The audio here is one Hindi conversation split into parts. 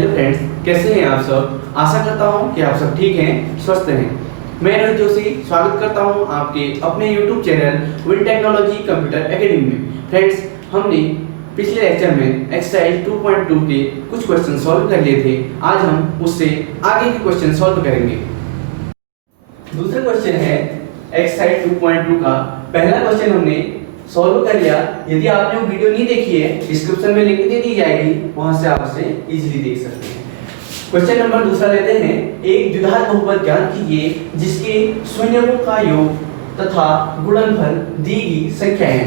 हेलो फ्रेंड्स, कैसे हैं आप सब। आशा करता हूं कि आप सब ठीक हैं, स्वस्थ हैं। मैं रोहित जोशी स्वागत करता हूं आपके अपने YouTube channel win technology computer academy में। फ्रेंड्स, हमने पिछले लेक्चर में एक्सरसाइज 2.2 के कुछ क्वेश्चन सॉल्व कर लिए थे। आज हम उससे आगे के क्वेश्चन सॉल्व करेंगे। दूसरा क्वेश्चन है एक्सरसाइज 2.2 का पहला क्वेश्चन हमने सॉल्व कर लिया। यदि आपने वो वीडियो नहीं देखी है, डिस्क्रिप्शन में लिंक दे दी जाएगी, वहां से आप उसे इजीली देख सकते हैं। क्वेश्चन नंबर दूसरा लेते हैं। एक द्विघात बहुपद ज्ञात कीजिए जिसके शून्यकों का योग तथा गुणनफल दी गई संख्या है।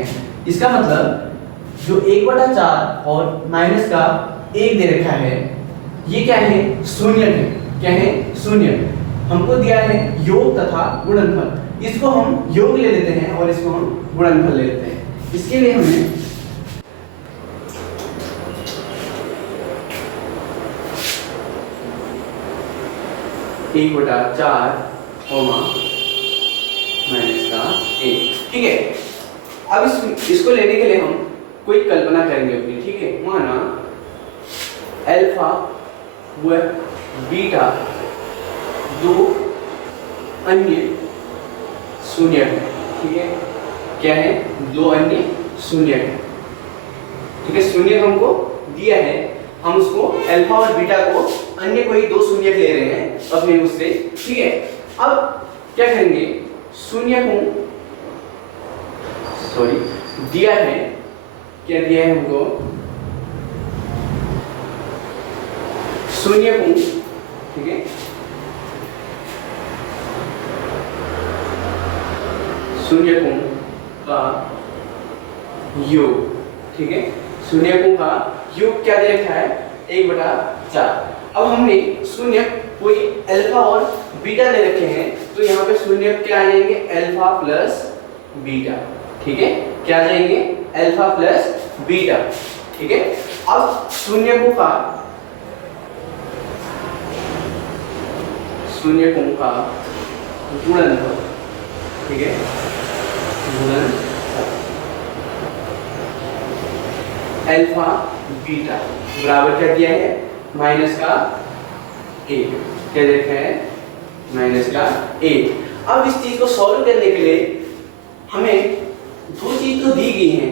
इसका मतलब जो 1/4 और माइनस का 1 दे रखा है, ये क्या है? शून्यक है। क्या है? शून्यक। हमको दिया है योग तथा गुणनफल। इसको हम योग ले लेते हैं और इसको हम गुणनफल ले लेते हैं। इसके लिए हमें एक बटा 4 माइनस का 1, ठीक है। अब इसको लेने के लिए हम कोई कल्पना करेंगे अपनी, ठीक है। माना अल्फा व बीटा दो अन्य शून्यक है, ठीक है। क्या है? दो अन्य शून्यक है, ठीक है। शून्यक हमको दिया है, हम उसको अल्फा और बीटा को अन्य कोई दो शून्यक ले रहे हैं अपने उससे, ठीक है। अब क्या करेंगे? शून्यकों दिया है, क्या दिया है हमको? शून्यकों, ठीक है। शून्यकों का योग, ठीक है। शून्यकों का योग क्या दे रखा है? 1/4। अब हमने शून्यक कोई अल्फा और बीटा ले रखे हैं, तो यहाँ पे शून्यक क्या आ जाएंगे? अल्फा प्लस बीटा, ठीक है। क्या आ जाएंगे? अल्फा प्लस बीटा, ठीक है। अब शून्यकों का गुणनफल, ठीक है। गुणनफल अल्फा बीटा बराबर क्या दिया है? माइनस का 1। क्या देखा है? माइनस का 1। अब इस चीज को सॉल्व करने के लिए हमें दो चीज तो दी गई हैं,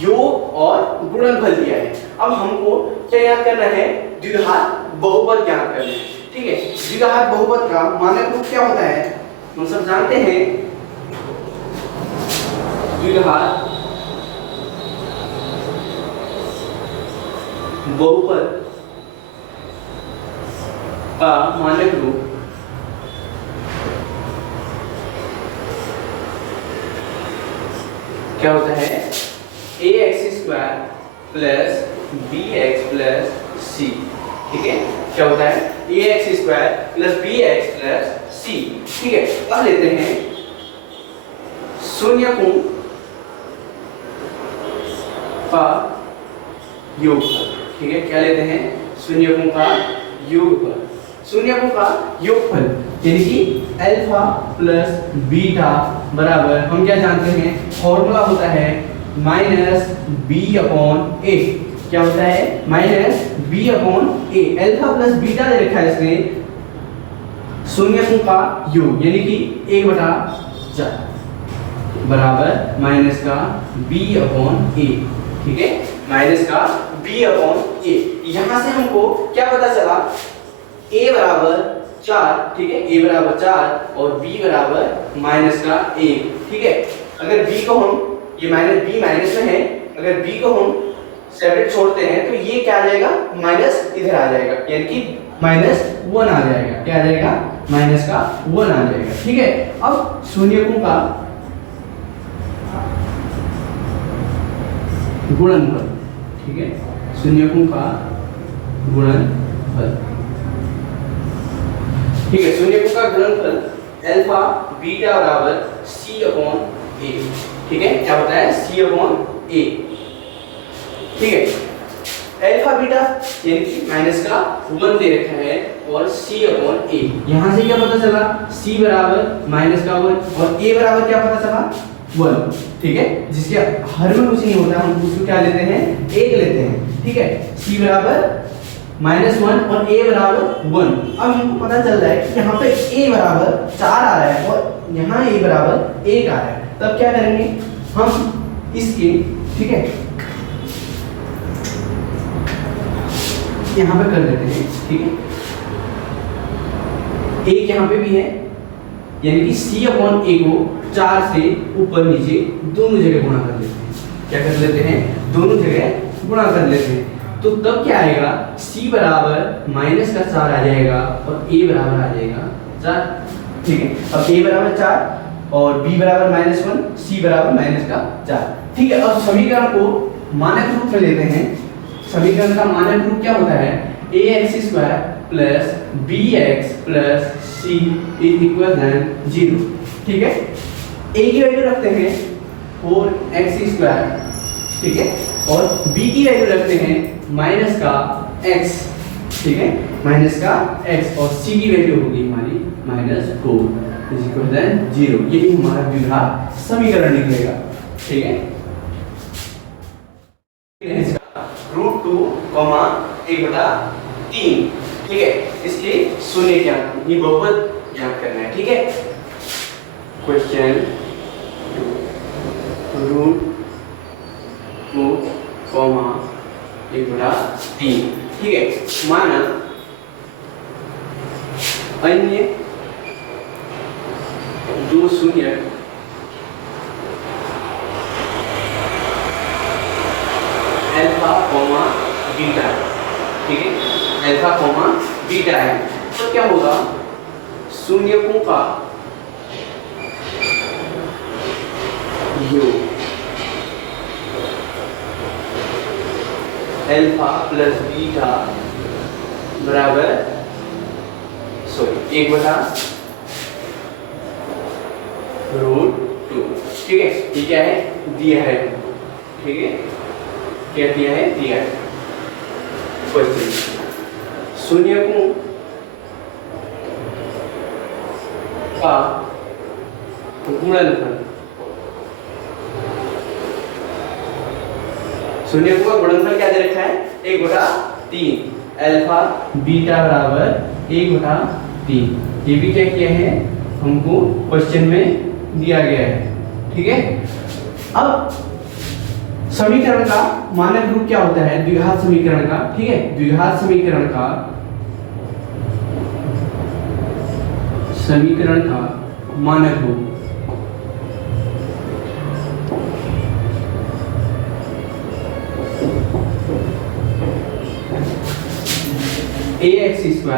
योग और गुणनफल दिया है। अब हमको क्या याद करना है? द्विघात बहुपद ज्ञात करना है, ठीक है। द्विघात बहुपद का मानक रूप क्या होता है? हम सब जानते हैं द्विघात बहुपद का मानक रूप क्या होता है? ax² plus bx plus c, ठीक है। क्या होता है? ax² plus bx plus c, ठीक है। अब लेते हैं शून्यकों का योगफल, ठीक है। क्या लेते हैं? शून्यकों का योगफल। शून्यकों का योगफल यानी कि अल्फा प्लस बीटा बराबर, हम क्या जानते हैं? फॉर्मूला होता है -b/a। क्या होता है? -b/a। अल्फा प्लस बीटा दे रखा है इसने, शून्यकों का योग यानी कि 1/4 बराबर माइनस का b/a, ठीक है। माइनस का b/a। यहां से हमको क्या पता चला? a बराबर 4, ठीक है। a बराबर 4 और b बराबर माइनस का 1, ठीक है। अगर b को हम, ये b माइनस में है, अगर b को हम सेपरेट छोड़ते हैं तो ये क्या आ जाएगा? माइनस इधर आ जाएगा, यानी कि -1 आ जाएगा। क्या आ जाएगा? -1 आ जाएगा, ठीक है। अब शून्यकों का गुणनफल, ठीक है। शून्यकों का गुणनफल, ठीक है। शून्यकों का गुणनफल अल्फा बीटा बराबर c/a, ठीक है। क्या होता है? c/a, ठीक है। अल्फा बीटा यानी कि माइनस का 1 दे रखा है और c/a। यहां से क्या पता चला? c बराबर माइनस का 1 और a बराबर क्या पता चला? 1, ठीक है। जिसके हर में कुछ नहीं होता, हम उसको क्या लेते हैं? 1 लेते हैं, ठीक है। c बराबर -1 और a बराबर 1। अब हमको पता चल रहा है कि यहाँ पे a बराबर 4 आ रहा है और यहाँ a बराबर 1 आ रहा है। तब क्या करेंगे हम इसके, ठीक है, यहाँ पे कर देते हैं, ठीक है, एक यहाँ पे भी है, यानी कि c/a को 4 से ऊपर नीचे दोनों जगह गुणा कर लेते हैं। क्या कर लेते हैं? दोनों जगह गुणा कर लेते हैं। तो तब क्या आएगा? c बराबर -4 आ जाएगा और a बराबर आ जाएगा 4, ठीक है। अब a बराबर 4 और b बराबर -1, c बराबर -4, ठीक है। अब समीकरण को मानक रूप में लेते हैं। समीकरण का मानक रूप क्या होता है? ax² plus bx plus c equal 0, ठीक है। a की वैल्यू रखते हैं 4x², ठीक है, और b की वैल्यू रखते हैं -x, ठीक है, -x, और c की वैल्यू होगी हमारी -4 इक्वल 0। यही हमारा द्विघात समीकरण निकलेगा, ठीक है। √2, 1/3, ठीक है। इसके शून्य क्या, ये बहुपद ज्ञात करना है, ठीक है। क्वेश्चन √2, 1/3, ठीक है। माना अन्य दो शून्य अल्फा, बीटा, ठीक है, अल्फा, बीटा है। तो क्या होगा? शून्यकों का योग अल्फा प्लस बीटा बराबर 1/√2, ठीक है। ये क्या है? दिया है, ठीक है, क्या दिया है? दिया है। क्वेश्चन शून्यकों का गुणनफल, शून्यकों का गुणनफल क्या दे रखा है? 1/3, अल्फा बीटा बराबर 1/3। ये भी क्या किया है? हमको क्वेश्चन में दिया गया है, ठीक है। अब समीकरण का मानक रूप क्या होता है? द्विघात समीकरण का, ठीक है, द्विघात समीकरण का मानक रूप ax²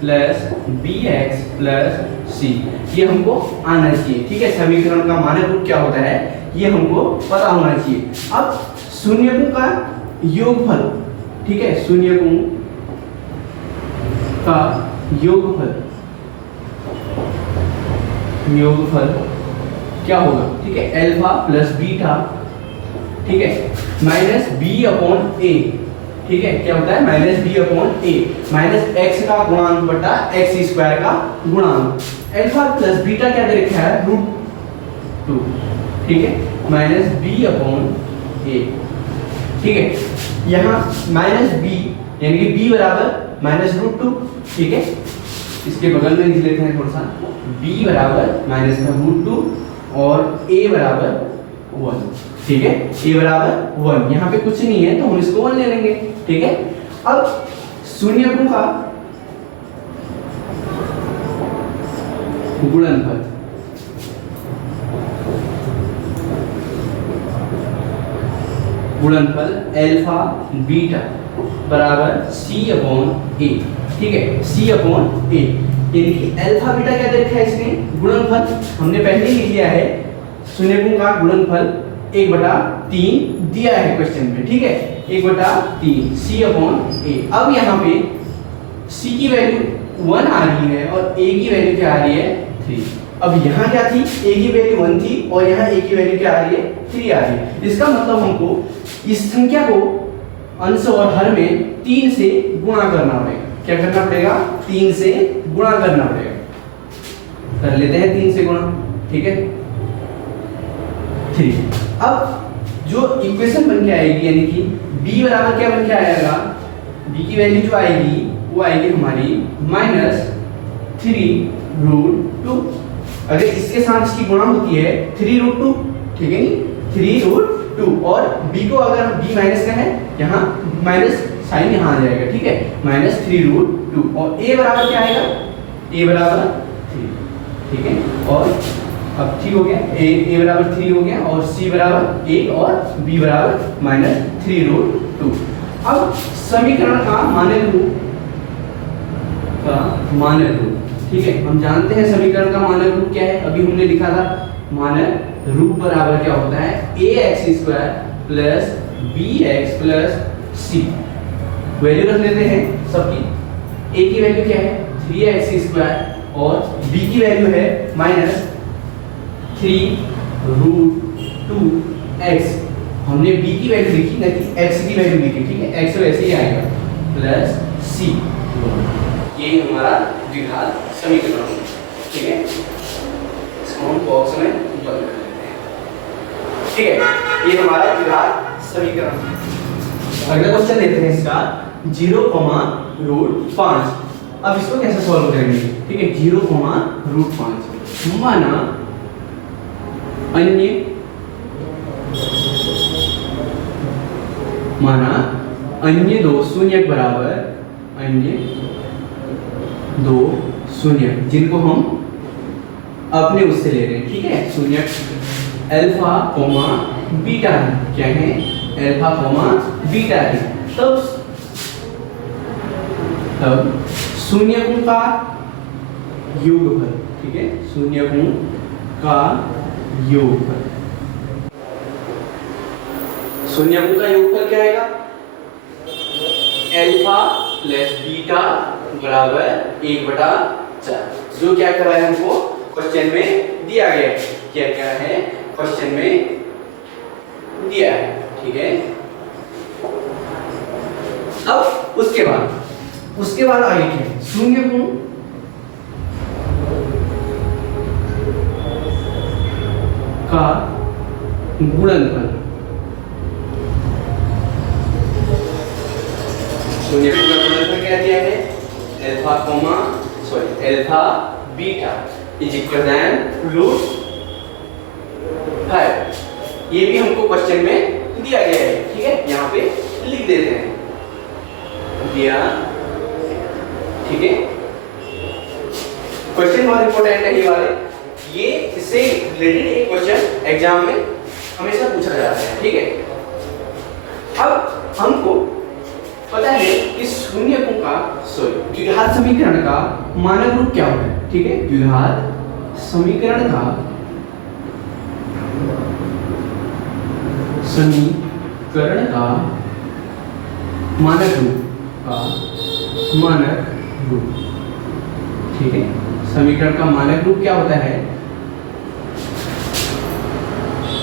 plus bx plus c, ये हमको आना चाहिए, ठीक है। समीकरण का मानक रूप क्या होता है ये हमको पता होना चाहिए। अब शून्यकों का योगफल, ठीक है, शून्यकों का योगफल क्या होगा? ठीक है, अल्फा प्लस बीटा, ठीक है, -b/a, ठीक है, क्या होता है? -b/a, -x का गुणांक बटा x² का गुणांक। अल्फा प्लस बीटा क्या दे रखा है? √2, ठीक है, -b/a, ठीक है। यहाँ -b यानी कि b बराबर -√2, ठीक है, इसके बगल में लिख लेते हैं थोड़ा सा, b बराबर -√2 और a बराबर 1, ठीक है, a बराबर 1। यहाँ पे कुछ नहीं है तो हम इसको 1 ले लेंगे, ठीक है। अब शून्यकों का गुणनफल, अल्फा बीटा बराबर c/a, ठीक है, c/a, यानी कि अल्फा बीटा क्या दे रखा है इसमें? गुणनफल हमने पहले ही लिख लिया है। शून्यकों का गुणनफल 1/3 दिया है क्वेश्चन में, ठीक है, 1/3 c/a। अब यहाँ पे c की वैल्यू 1 आ रही है और a की वैल्यू क्या आ रही है? 3। अब यहाँ क्या थी? a की वैल्यू 1 थी और यहाँ a की वैल्यू क्या आ रही है? 3 आ रही है। इसका मतलब हमको इस संख्या को अंश और हर में 3 से गुणा करना पड़ेगा। क्या करना पड़ेगा? 3 से गुणा करना पड़ेगा। कर लेते हैं 3 से गुणा, ठीक है, 3। अब जो इक्वेशन बन के आएगी यानी कि b बराबर क्या बन के आएगा? b की वैल्यू जो आएगी वो आएगी हमारी -3√2। अगर इसके साथ इसकी गुणा होती है 3√2, ठीक है नी, 3√2। और b को अगर b माइनस का है, यहाँ माइनस साइन यहाँ आ जाएगा, ठीक है, -3√2। और a बराबर क्या आएगा, a बराबर 3, ठीक है। और अब 3 हो गया, a बराबर 3 हो गया, और c बराबर 1 और b बराबर -3√2। अब समीकरण का मानक रूप, ठीक है, हम जानते हैं समीकरण का मानक रूप क्या है, अभी हमने लिखा था। मानक रूप बराबर क्या होता है, ax² plus bx plus c। Value रख लेते हैं सबकी। a की वैल्यू क्या है 3x² और b की वैल्यू है -3√2x। हमने b की वैल्यू लिखी ना कि x की वैल्यू लिखी, ठीक है, x वैसे ही आएगा, प्लस c। ये हमारा द्विघात समीकरण है, ठीक है। इसको हम बॉक्स में बंद कर लेते हैं, ठीक है। ये हमारा द्विघात समीकरण है। अगला क्वेश्चन लेते हैं इसका 0,5। अब इसको कैसे सॉल्व करेंगे, ठीक है। 0,5 माना अन्य दो शून्य बराबर, अन्य दो शून्य जिनको हम अपने उससे ले रहे हैं, ठीक है। शून्य अल्फा कोमा बीटा है, क्या है, अल्फा कोमा बीटा है। तब शून्यकों का योगफल, ठीक है, शून्यकों का योगफल, शून्यकों का योगफल क्या आएगा, अल्फा प्लस बीटा बराबर 1/4। जो क्या करा है हमको क्वेश्चन में दिया गया है, क्या क्या है क्वेश्चन में दिया है, ठीक है। अब उसके बाद आगे क्या है, शून्यकों का गुणनफल। शून्यकों का गुणनफल क्या दिया है, अल्फा बीटा इज इक्वल √5। ये भी हमको क्वेश्चन में दिया गया है, ठीक है, यहाँ पे लिख देते हैं, दिया, ठीक है। क्वेश्चन बहुत इंपॉर्टेंट है ये वाले, ये इससे रिलेटेड एक क्वेश्चन एग्जाम में हमेशा पूछा जाता है, ठीक है। अब हमको पता है कि शून्यकों का द्विघात समीकरण का मानक रूप क्या होता है, ठीक है। द्विघात समीकरण का मानक रूप, ठीक है। समीकरण का मानक रूप क्या होता है,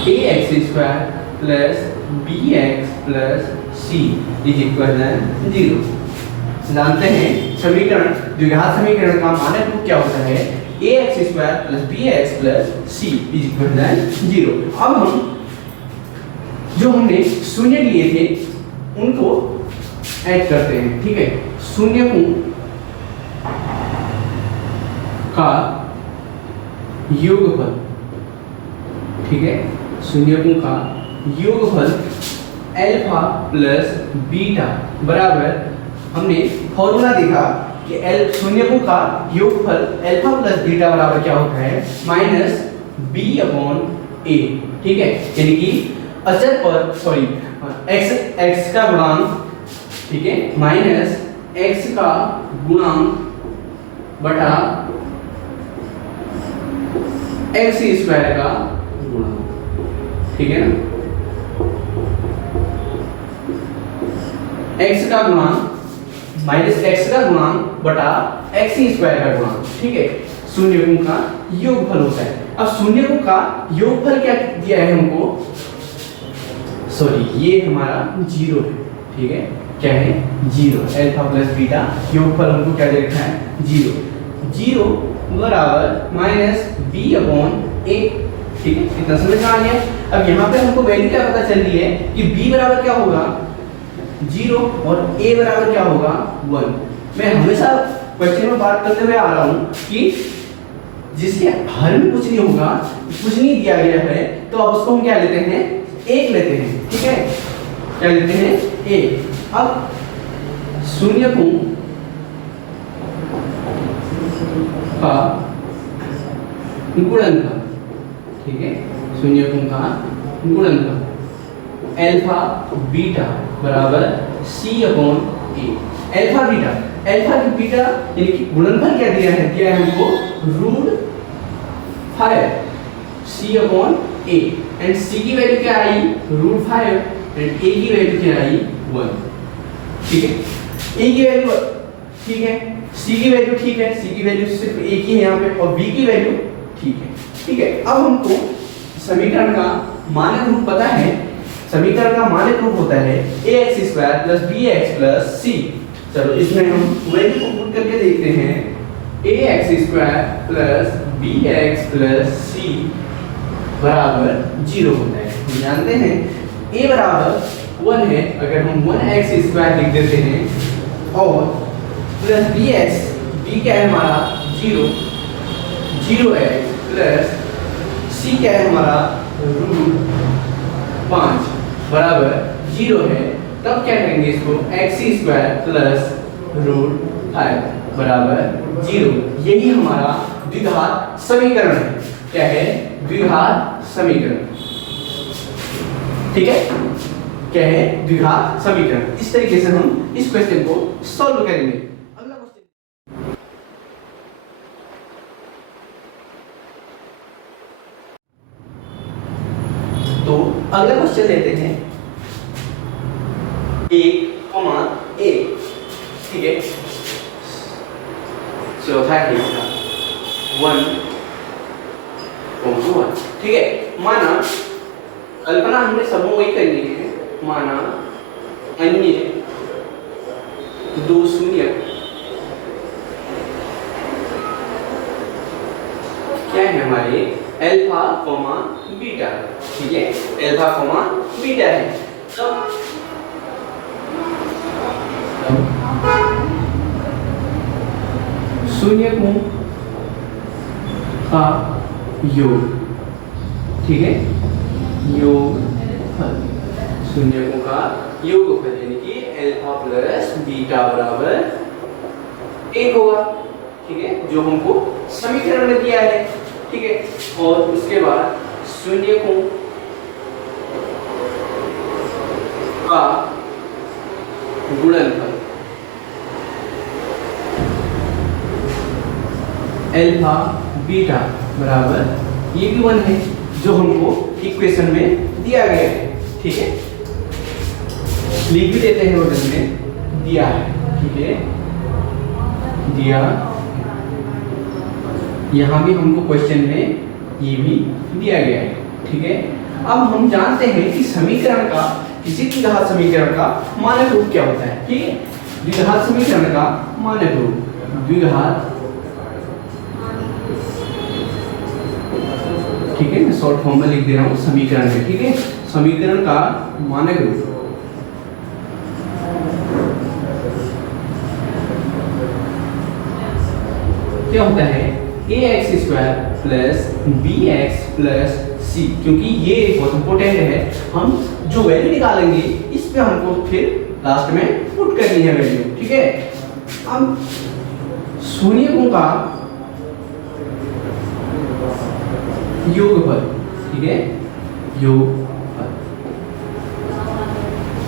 ax² plus bx plus c is equal 0। जानते हैं समीकरण, द्विघात समीकरण का मानक रूप क्या होता है, ax² plus bx plus c is equal 0। अब हम जो हमने शून्य लिए थे उनको ऐड करते हैं, ठीक है। शून्यकों का योगफल, ठीक है, शून्यकों का योगफल अल्फा प्लस बीटा बराबर, हमने फॉर्मूला देखा कि शून्यकों का योगफल अल्फा प्लस बीटा बराबर क्या होता है, -b/a, ठीक है। यानी कि अचर पर x का गुणांक, ठीक है, माइनस x का गुणांक बटा x² का गुणांक, ठीक है ना। x का गुणांक माइनस x का गुणांक बटा x² का गुणांक, ठीक है, शून्यकों का योगफल होता है। अब शून्यकों का योगफल क्या दिया है हमको, ये हमारा 0 है, ठीक है, क्या है 0, अल्फा प्लस बीटा योगफल हमको क्या दे रखा है 0 बराबर -b/a, ठीक है। इतना समझ में आ गया। अब यहाँ पे हमको वैल्यू क्या पता चल रही है कि b बराबर क्या होगा, 0 और a बराबर क्या होगा 1। मैं हमेशा क्वेश्चन में बात करते हुए आ रहा हूं कि जिसके हर में कुछ नहीं होगा, कुछ नहीं दिया गया है, तो अब उसको हम क्या लेते हैं, 1 लेते हैं। ठीक है, क्या लेते हैं 1। अब शून्य को का गुणनफल, ठीक है, शून्य का गुणनफल अल्फा बीटा बराबर c upon a। Alpha beta, alpha की बीटा यानी कि गुणनफल क्या दिया है हमको root 5 c upon a and c की वैल्यू क्या आई रूट 5 एंड a की वैल्यू क्या आई 1। ठीक है, a की वैल्यू ठीक है, c की वैल्यू ठीक है, c की वैल्यू सिर्फ एक ही है यहाँ पे और b की वैल्यू ठीक है। ठीक है, अब हमको समीकरण का मानक रूप पता है। समीकरण का मानक रूप होता है ax² + bx + c। चलो इसमें हम वैल्यू को पुट करके देखते हैं। ax² + bx + c बराबर 0 होता है। हम जानते हैं a बराबर 1 है, अगर हम 1x² लिख देते हैं और प्लस bx, b क्या है हमारा 0, 0x प्लस c क्या है हमारा रूट 5 बराबर 0 है, तब क्या करेंगे इसको x² प्लस रूट 5 बराबर 0। यही हमारा द्विघात समीकरण है। क्या है, द्विघात समीकरण। ठीक है, क्या है द्विघात समीकरण। इस तरीके से हम इस क्वेश्चन को सॉल्व करेंगे। अगला क्वेश्चन, तो अगला क्वेश्चन लेते हैं 1,1। ठीक है, चौथा है इसका 1,1। ठीक है, माना कल्पना हमने सब वही करनी है। माना अन्य दो शून्य क्या है हमारे अल्फा कॉमा बीटा। ठीक है, अल्फा कॉमा बीटा है। तब शून्य का योग, ठीक है, योगफल, शून्य का योगफल यानी कि अल्फा प्लस बीटा बराबर 1 होगा। ठीक है, जो हमको समीकरण में दिया है। ठीक है, और उसके बाद शून्य का गुणनफल अल्फा बीटा बराबर ये भी 1 है, जो हमको इक्वेशन में दिया गया है। ठीक है, लिख भी देते हैं बटन में दिया है। ठीक है, दिया, यहाँ भी हमको क्वेश्चन में ये भी दिया गया है। ठीक है, अब हम जानते हैं कि समीकरण का, किसी द्विघात समीकरण का मानक रूप क्या होता है। ठीक है, द्विघात समीकरण का मानक रूप, द्विघात, ठीक है, मैं शॉर्ट फॉर्म में लिख दे रहा हूं समीकरण में। ठीक है, समीकरण का मानक रूप क्या होता है ax² plus bx plus c। क्योंकि ये बहुत इंपॉर्टेंट है, हम जो वैल्यू निकालेंगे इस पे हमको फिर लास्ट में पुट करनी है वैल्यू। ठीक है, अब शून्य का योगफल, ठीक है, योगफल,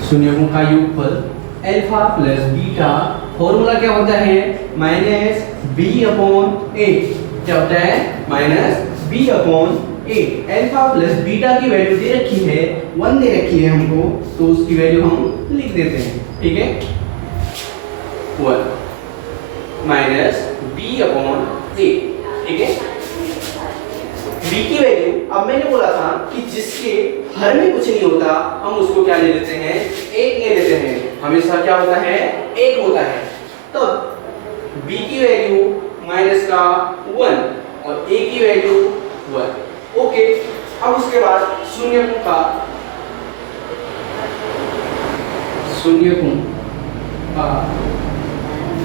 शून्य का योगफल अल्फा प्लस बीटा, फॉर्मूला क्या होता है माइनस बी अपॉन ए। क्या होता है माइनस बी अपॉन ए। अल्फा प्लस बीटा की वैल्यू दे रखी है 1 दे रखी है हमको, तो उसकी वैल्यू हम लिख देते हैं। ठीक है, 1 माइनस बी अपॉन ए। ठीक है, b की वैल्यू, अब मैंने बोला था कि जिसके हर में कुछ नहीं होता हम उसको क्या ले लेते हैं 1 ले लेते हैं। हमेशा क्या होता है 1 होता है। तो b की वैल्यू माइनस का 1 और a की वैल्यू 1। ओके, अब उसके बाद शून्य का शून्यकों का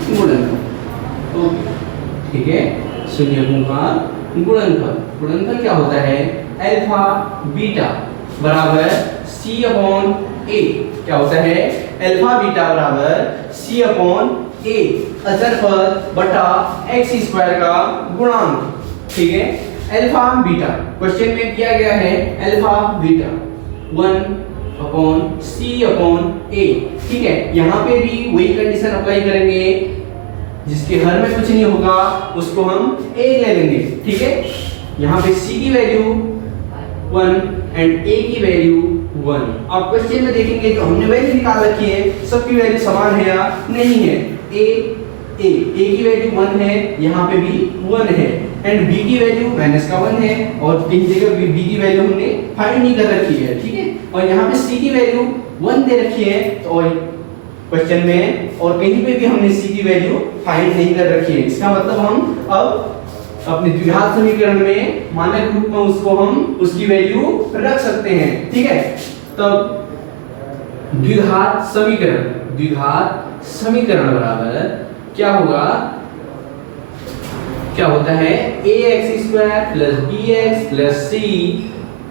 गुणनफल। ओके, ठीक है, शून्यकों का गुणनफल। गुणनफल क्या होता है? अल्फा बीटा बराबर सी अपॉन ए। क्या होता है? अल्फा बीटा बराबर सी अपॉन ए, अचर पद बटा एक्स स्क्वायर का गुणांक। ठीक है, अल्फा बीटा क्वेश्चन में किया गया है अल्फा बीटा 1 अपॉन सी अपॉन ए। ठीक है, यहाँ पे भी वही कंडीशन अप्लाई करेंगे, जिसके हर में कुछ नहीं होगा उसको हम ए ले लेंगे। ठीक है, यहाँ पे सी की वैल्यू 1 एंड ए की वैल्यू 1। अब क्वेश्चन में देखेंगे जो हमने वैल्यू निकाल रखी है सबकी वैल्यू समान है या नहीं है। ए की वैल्यू 1 है, यहाँ पे भी 1 है, एंड बी की वैल्यू -1 है, और कहीं जगह बी की वैल्यू हमने फाइंड नहीं कर रखी है। ठीक है, और यहाँ पे सी की वैल्यू 1 दे रखी है, और क्वेश्चन में और कहीं पे भी हमने सी की वैल्यू फाइंड नहीं कर रखी है। इसका मतलब हम अब अपने द्विघात समीकरण में मानक रूप में उसको हम उसकी वैल्यू रख सकते हैं। ठीक है, तब द्विघात समीकरण बराबर क्या होगा? क्या होता है? ax² plus bx plus c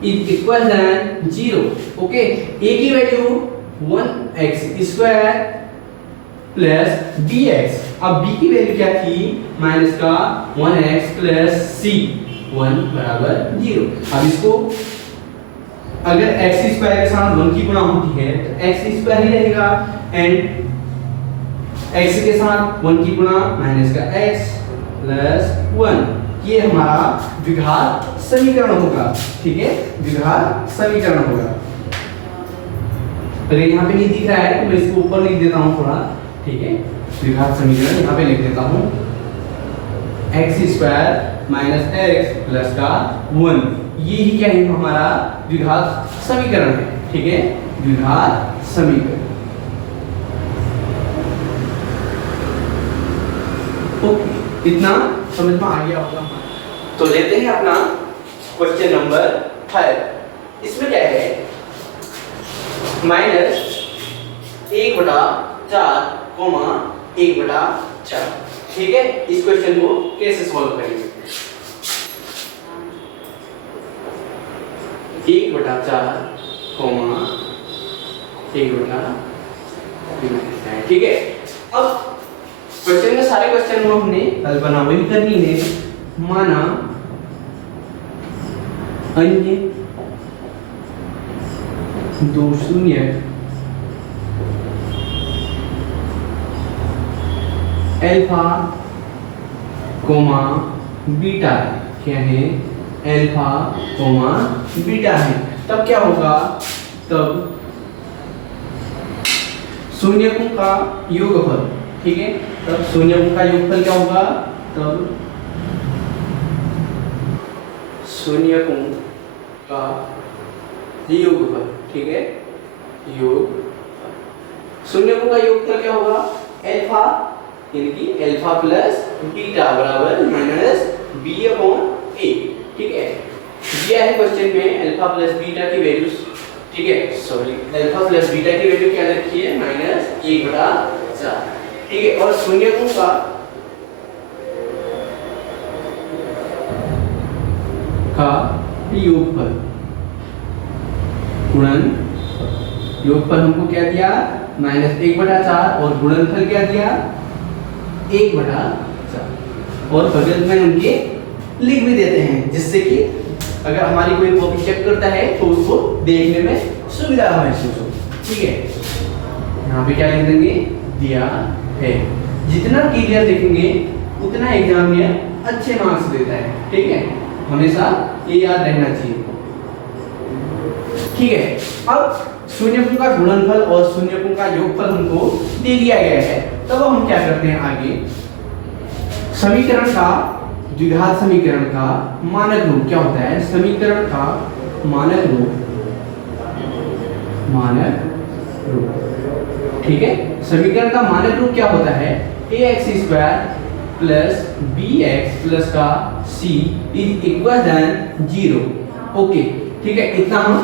is equal then 0। Okay, a की वैल्यू 1x² प्लस bx, अब b की वैल्यू क्या थी? माइनस का 1x प्लस c, 1 बराबर 0। अब इसको अगर x² के साथ 1 की गुणा होती है तो x² ही रहेगा, एंड x के साथ 1 की गुणा माइनस का x प्लस 1, ये हमारा द्विघात समीकरण होगा। ठीक है, द्विघात समीकरण होगा। अगर यहाँ पे नहीं दिख रहा है तो मैं इसको ऊपर लिख देता हूँ थोड़ा। ठीक है, द्विघात समीकरण यहाँ पे लिख देता हूँ, x² माइनस x प्लस का 1, ये ही क्या है? हमारा द्विघात समीकरण है। ठीक है, द्विघात समीकरण। ओके, इतना समझ में आ गया होगा। तो लेते हैं अपना क्वेश्चन नंबर 5। इसमें क्या है? -1/4, 1/4। ठीक है, इस क्वेश्चन को कैसे सॉल्व करेंगे? 1/4, 1/2। ठीक है, अब क्वेश्चन में सारे क्वेश्चन में हमने कल्पनावली करनी है। माना अन्य दो शून्य अल्फा कोमा बीटा, क्या है? अल्फा कोमा बीटा है। तब क्या होगा? तब शून्यकों का योगफल। ठीक है, तब शून्यकों का योगफल क्या होगा? तब शून्यकों का योगफल। ठीक है, योग शून्यकों का योगफल क्या होगा? अल्फा, यानी कि अल्फा प्लस बीटा बराबर माइनस बी अपॉन ए। ठीक है, दिया है क्वेश्चन में अल्फा प्लस बीटा की वैल्यूज। ठीक है, सॉरी, अल्फा प्लस बीटा की वैल्यू क्या रखी है? -1/4। ठीक है, और शून्यकों का योगफल, गुणन योगफल हमको क्या दिया? -1/4, और गुणनफल क्या दिया? 1/4, और बगल में उनके लिख भी देते हैं, जिससे कि अगर हमारी कोई कॉपी चेक करता है तो उसको देखने में सुविधा महसूस हो। ठीक है, यहाँ पे क्या लिख देंगे? दिया है। जितना क्लियर देखेंगे उतना एग्जाम में अच्छे मार्क्स देता है। ठीक है, हमेशा ये याद रहना चाहिए। ठीक है, अब शून्यकों का गुणनफल और शून्यकों का योगफल हमको दे दिया गया है। तब हम क्या करते हैं आगे? समीकरण का, द्विघात समीकरण का मानक रूप क्या होता है? समीकरण का मानक रूप, ठीक है, समीकरण का मानक रूप क्या होता है? ax² प्लस bx प्लस का c is equal then 0। Okay, ठीक है, इतना हम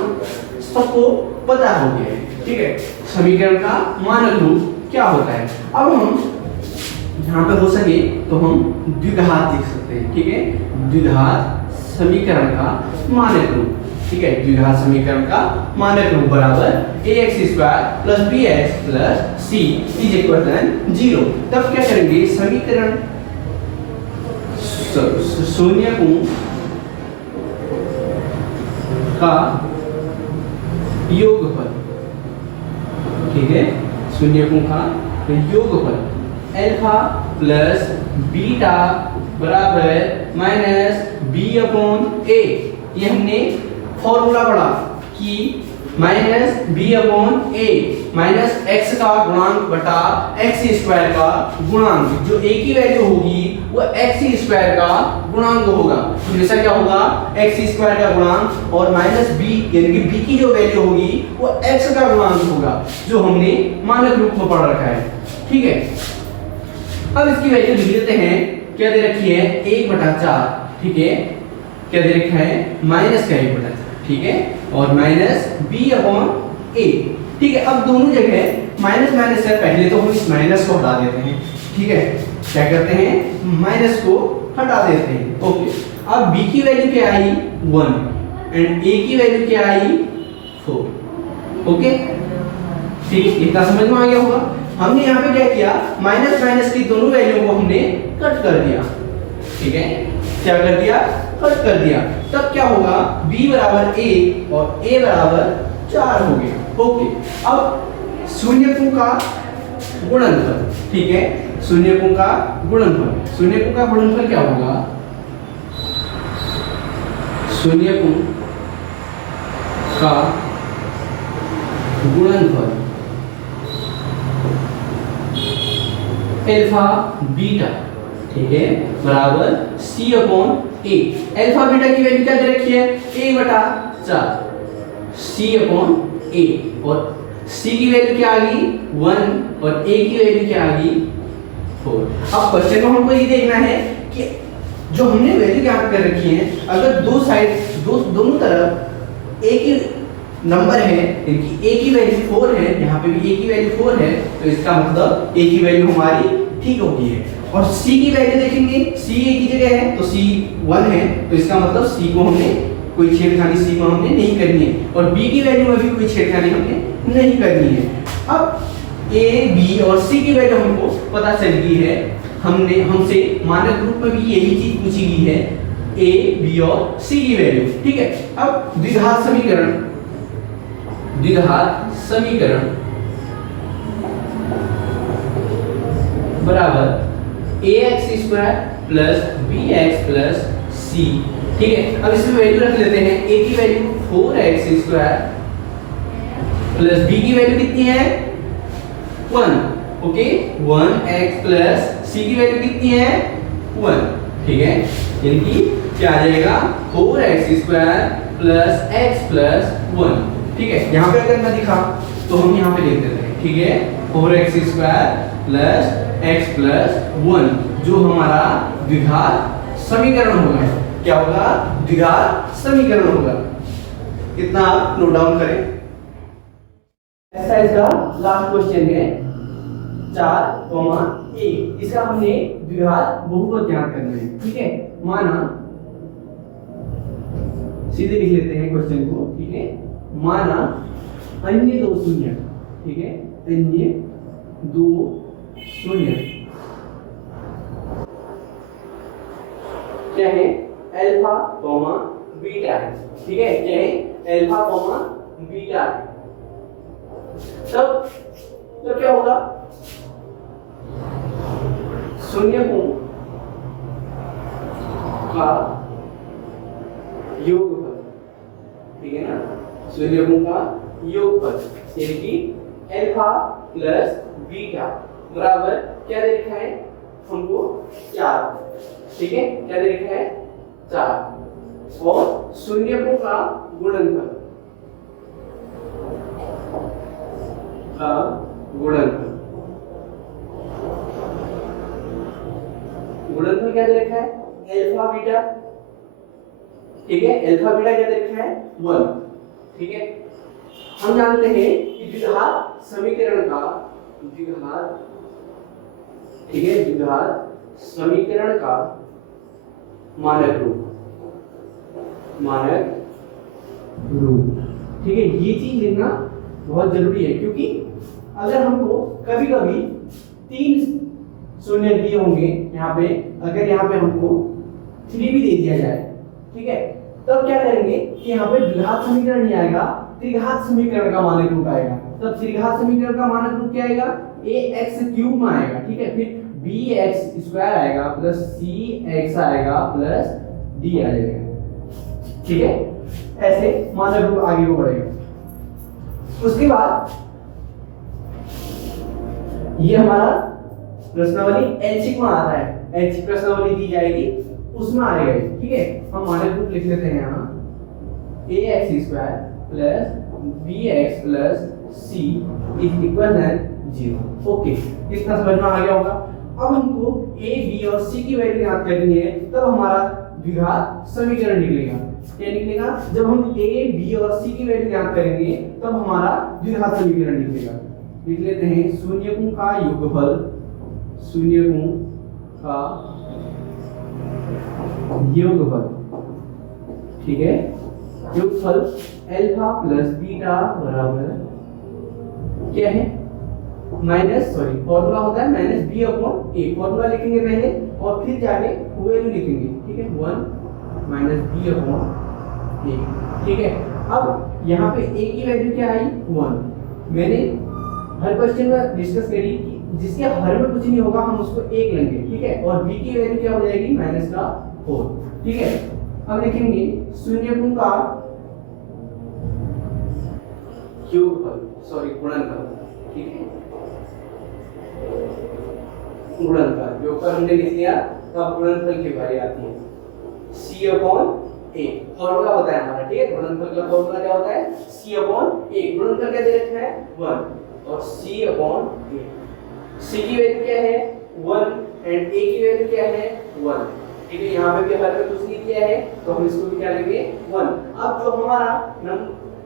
सबको पता हो गया है। ठीक है, समीकरण का मानक रूप क्या होता है। अब हम जहां पे हो सके तो हम द्विघात लिख सकते हैं, ठीक है, द्विघात समीकरण का मानक रूप, ठीक है, द्विघात समीकरण का मानक रूप बराबर ax² plus bx plus c is equal to 0। तब क्या करेंगे, समीकरण शून्यकोण का योगफल, ठीक है, शून्यकोण का योगफल अल्फा प्लस बीटा बराबर माइनस बी अपॉन ए। ये हमने फॉर्मूला पढ़ा कि माइनस बी अपॉन ए माइनस एक्स का गुणांक बटा एक्स स्क्वायर का गुणांक, जो ए की वैल्यू होगी वो एक्स स्क्वायर का गुणांक होगा। हमेशा क्या होगा, एक्स स्क्वायर का गुणांक और माइनस बी यानी कि बी की जो वैल्यू होगी वो एक्स का गुणांक होगा, जो हमने मानक रूप में पढ़ रखा है, ठीक है। अब इसकी वैल्यू लिख लेते हैं, क्या दे रखी है 1/4, ठीक है, क्या दे रखा है माइनस का 1/4, ठीक है, और माइनस बी अपॉन ए, ठीक है। अब दोनों जगह माइनस माइनस है, पहले तो हम इस माइनस को हटा देते हैं, ठीक है, क्या करते हैं माइनस को हटा देते हैं, ओके। अब b की वैल्यू क्या आई 1 एंड a की वैल्यू क्या आई 4, ओके, ठीक है, इतना समझ में आ गया होगा। हमने यहाँ पे क्या किया, माइनस माइनस की दोनों वैल्यू को हमने कट कर दिया, ठीक है, क्या कर दिया, कट कर दिया। तब क्या होगा, b बराबर a और a बराबर 4 हो गया, ओके। अब शून्यकोण का गुणनफल, ठीक है, शून्यकोण का गुणनफल, शून्यकोण का गुणनफल क्या होगा, शून्यकोण का गुणनफल अल्फा बीटा, ठीक है, बराबर c upon a। Alpha beta की वैल्यू क्या दे रखी है 1/4 c अपॉन a, और c की वैल्यू क्या आ गई 1 और a की वैल्यू क्या आ गई 4। अब क्वेश्चन में हमको ये देखना है कि जो हमने वैल्यू ज्ञात कर रखी है, अगर दो साइड दोनों तरफ a की नंबर है, यानी a की वैल्यू 4 है, यहाँ पे भी a की वैल्यू 4 है, तो इसका मतलब a की वैल्यू हमारी ठीक होगी है। और c की वैल्यू देखेंगे, c a की जगह है तो c 1 है, तो इसका मतलब c को हमने कोई छेड़खानी c में हमने नहीं करनी है, और b की वैल्यू में भी कोई छेड़खानी हमने नहीं करनी है। अब a b और c की वैल्यू हमको पता चल गई है, हमसे मानक रूप में भी यही चीज पूछी गई है, a b और c की वैल्यू, ठीक है। अब द्विघात समीकरण बराबर ax² plus bx plus c, ठीक है। अब इसमें वैल्यू रख लेते हैं, a की वैल्यू 4x² प्लस b की वैल्यू कितनी है 1, ओके, 1x प्लस c की वैल्यू कितनी है 1, ठीक है, यानी कि क्या आ जाएगा 4x² प्लस x प्लस 1, ठीक है। यहाँ पे अगर मैं दिखा तो हम यहाँ पे लिख देते हैं, ठीक है, 4x² प्लस x प्लस 1, जो हमारा द्विघात समीकरण होगा। क्या होगा, द्विघात समीकरण होगा। कितना आप नोट डाउन करें। एक्सरसाइज का लास्ट क्वेश्चन है 4,1, इसका हमने द्विघात बहुपद ज्ञात करना है, ठीक है। माना, सीधे लिख लेते हैं क्वेश्चन को, ठीक है, माना अन्य दो शून्य, ठीक है, अन्य दो शून्य क्या है अल्फा कॉमा बीटा है, ठीक है, क्या है अल्फा कॉमा बीटा है। तब क्या होगा, शून्यकोण का योगफल, ठीक है ना, शून्यकोण का योगफल, यानी कि अल्फा प्लस बीटा बराबर क्या दे रखा है हमको 4, ठीक है, क्या दे रखा है 4, और शून्यकोण का गुणनफल गुणनफल क्या दे रखा है अल्फा बीटा, ठीक है, अल्फा बीटा क्या दे रखा है 1, ठीक है, हम जानते हैं कि द्विघात समीकरण का ठीक है, द्विघात समीकरण का मानक रूप ठीक है, ये चीज लिखना बहुत जरूरी है, क्योंकि अगर हमको कभी कभी 3 शून्य दिए होंगे यहाँ पे, अगर यहाँ पे हमको 3 भी दे दिया जाए, ठीक है, तब क्या करेंगे कि यहाँ पे द्विघात समीकरण नहीं आएगा, त्रिघात समीकरण का मानक रूप आएगा। तब त्रिघात समीकरण का मानक रूप क्या आएगा, ax³ में आएगा, ठीक है, फिर bx² आएगा प्लस cx आएगा प्लस d आ जाएगा, ठीक है, ऐसे मानक रूप आगे को बढ़ेगा। उसके बाद ये हमारा प्रश्नावली ऐच्छिक में आता है, ऐच्छिक प्रश्नावली दी जाएगी उसमें आएगा, ठीक है। हम मानक रूप लिख लेते हैं यहाँ ax² plus bx plus c is equal है 0। ओके, इतना समझ में आ गया होगा। अब हमको a b और c की वैल्यू याद करनी है, तब हमारा द्विघात समीकरण निकलेगा। क्या निकलेगा, जब हम a b और c की वैल्यू याद करेंगे तब हमारा द्विघात समीकरण निकलेगा। लिख लेते हैं शून्यकों का योगफल, शून्यकों का योगफल, ठीक है, योगफल अल्फा प्लस बीटा बराबर क्या है, फॉर्मूला होता है -b/a। फॉर्मूला लिखेंगे पहले और फिर जाके वैल्यू लिखेंगे, ठीक है, 1 -b/a, ठीक है। अब यहाँ पे a की वैल्यू क्या आई, 1। मैंने हर क्वेश्चन में डिस्कस करी कि जिसके हर में कुछ नहीं होगा हम उसको 1 लेंगे, ठीक है, और b की वैल्यू क्या हो जाएगी, -4, ठीक है। अब लिखेंगे शून्यकों का गुणनफल, ठीक है, गुणनफल, योगफल हमने लिख लिया, अब गुणनफल की बारी आती है c/a। फॉर्मूला होता है हमारा, ठीक है, गुणनफल का फॉर्मूला क्या होता है, c/a। गुणनफल क्या दे रखा है, 1 और c/a। c की वैल्यू क्या है, 1 एंड a की वैल्यू क्या है, 1, ठीक है। यहाँ पे भी हर में कुछ नहीं दिया है तो हम इसको भी क्या लेंगे, 1। अब जो हमारा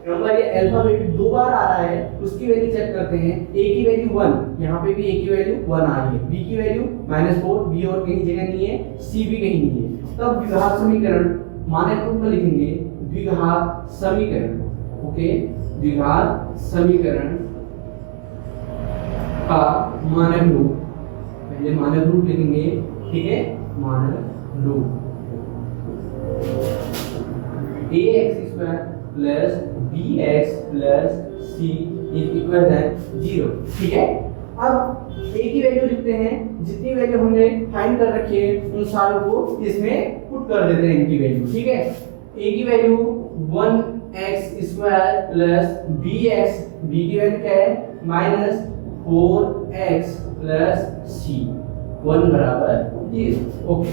नंबर ये अल्फा वैल्यू 2 बार आ रहा है उसकी वैल्यू चेक करते हैं। a की वैल्यू 1, यहाँ पे भी a की वैल्यू 1 आ रही है, b की वैल्यू -4, b और कहीं जगह नहीं है, c भी कहीं नहीं है। तब द्विघात समीकरण मानक रूप में लिखेंगे द्विघात समीकरण, ओके, द्विघात समीकरण का मानक रूप, पहले मानक रूप लिखेंगे, ठीक है, मानक रूप ax² plus bx plus c is equal है 0, ठीक है। अब a की वैल्यू लिखते हैं, जितनी वैल्यू हमने फाइंड कर रखी है उन सारों को इसमें पुट कर देते हैं इनकी वैल्यू, ठीक है। a की value 1x² plus bx, b की वैल्यू क्या है, -4x प्लस c, 1 बराबर 0, ओके।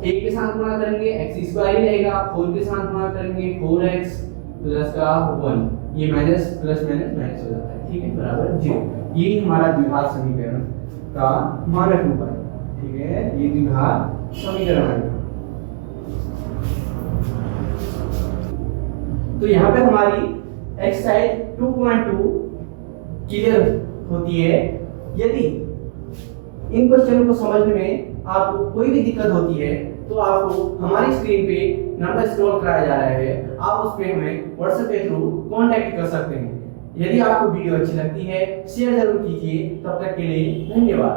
एक के साथ गुणा करेंगे x² ही रहेगा, 4 के साथ गुणा करेंगे 4x प्लस का 1, ये माइनस प्लस माइनस माइनस हो जाता है, ठीक है, बराबर 0। ये हमारा द्विघात समीकरण का मानक रूप है, ठीक है, ये द्विघात समीकरण है। तो यहाँ पे हमारी एक्सरसाइज 2.2 क्लियर होती है। यदि इन क्वेश्चनों को समझने में आपको कोई भी दिक्कत होती है तो आपको हमारी स्क्रीन पे नंबर स्क्रॉल कराया जा रहा है, आप उस पे हमें व्हाट्सएप के थ्रू कांटेक्ट कर सकते हैं। यदि आपको वीडियो अच्छी लगती है शेयर जरूर कीजिए। तब तक के लिए धन्यवाद।